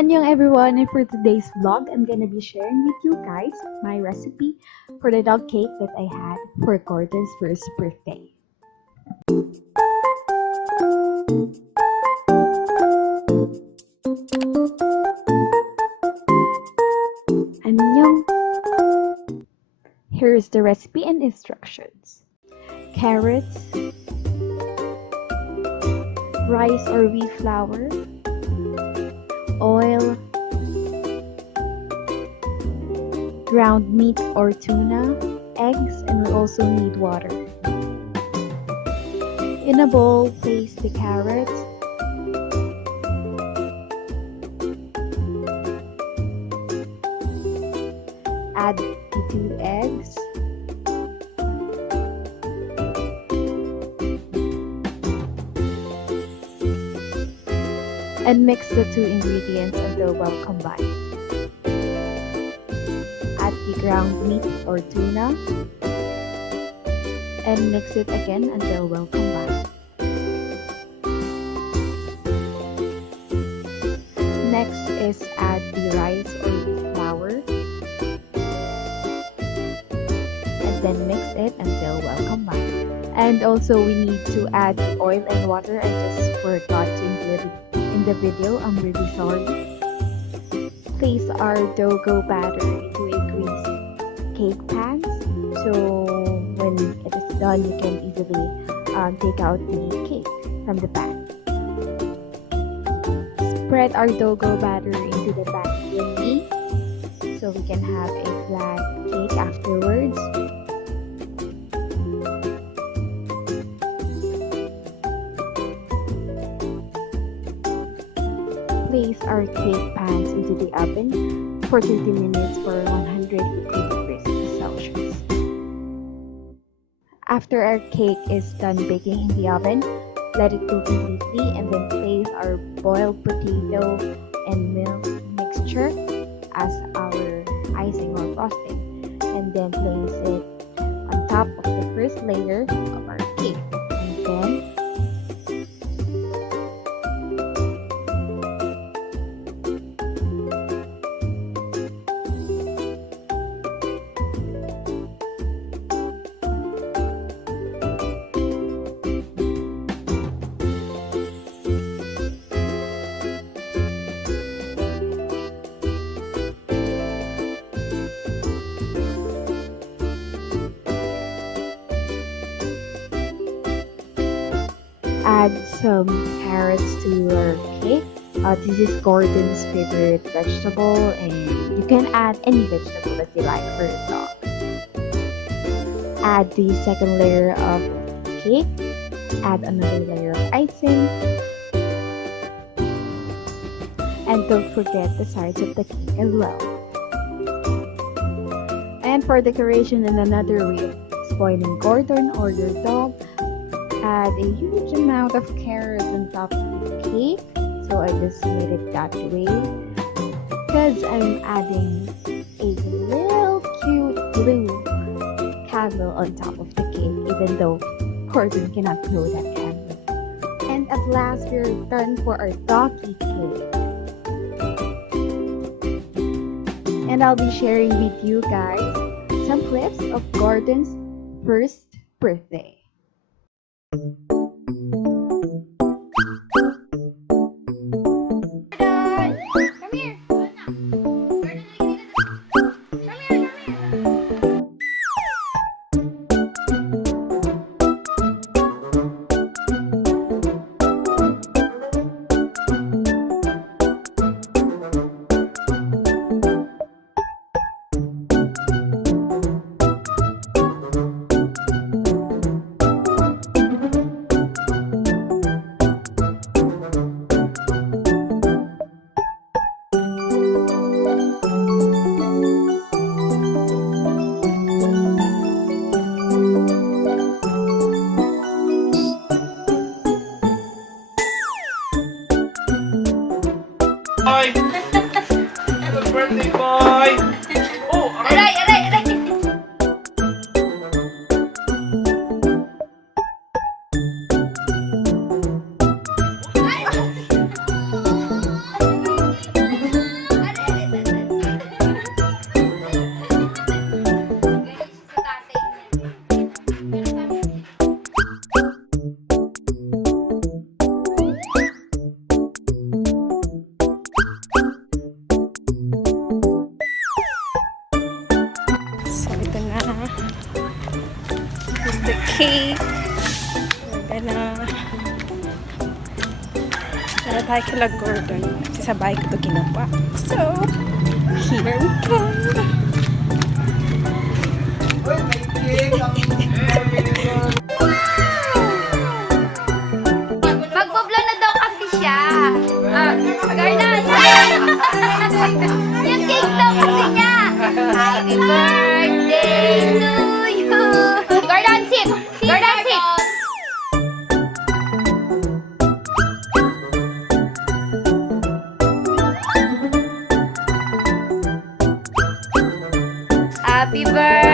Annyeong everyone, and for today's vlog, I'm gonna be sharing with you guys my recipe for the dog cake that I had for Gordon's first birthday. Annyeong! Here's the recipe and instructions. Carrots, rice or wheat flour, oil, ground meat or tuna, eggs, and we also need water. In a bowl, place the carrots, add the 2 eggs, and mix the 2 ingredients until well combined. Add the ground meat or tuna and mix it again until well combined. Next is add the rice or wheat flour and then mix it until well combined. And also we need to add oil and water. I just forgot to include it in the video, I'm really sorry. Place our dough batter into a greased cake pan, so when it is done you can easily take out the cake from the pan. Spread our dough batter into the pan evenly so we can have a flat cake afterwards. Place our cake pans into the oven for 30 minutes for 150 degrees Celsius. After our cake is done baking in the oven, let it cool completely and then place our boiled potato and milk mixture as our icing or frosting, and then place it on top of the first layer of our cake, and then add some carrots to your cake. This is Gordon's favorite vegetable, and you can add any vegetable that you like for your dog. Add the second layer of cake. Add another layer of icing. And don't forget the sides of the cake as well. And for decoration and another way of spoiling Gordon or your dog, add a huge amount of carrots on top of the cake. So I just made it that way because I'm adding a little cute blue candle on top of the cake, even though Gordon cannot blow that candle. And at last, we're done for our doggy cake. And I'll be sharing with you guys some clips of Gordon's first birthday. Boy! Happy birthday, boy! Oh, Aray, aray, aray! cake. Para tayo kila Gordon. Kasi sa bahay ko ito ginapa. So, here we go. Magbo-vlog na daw kasi siya. Garland! Yung cake daw kasi niya. Happy birthday to you. Garland, sit! Garland, sit! Happy birthday!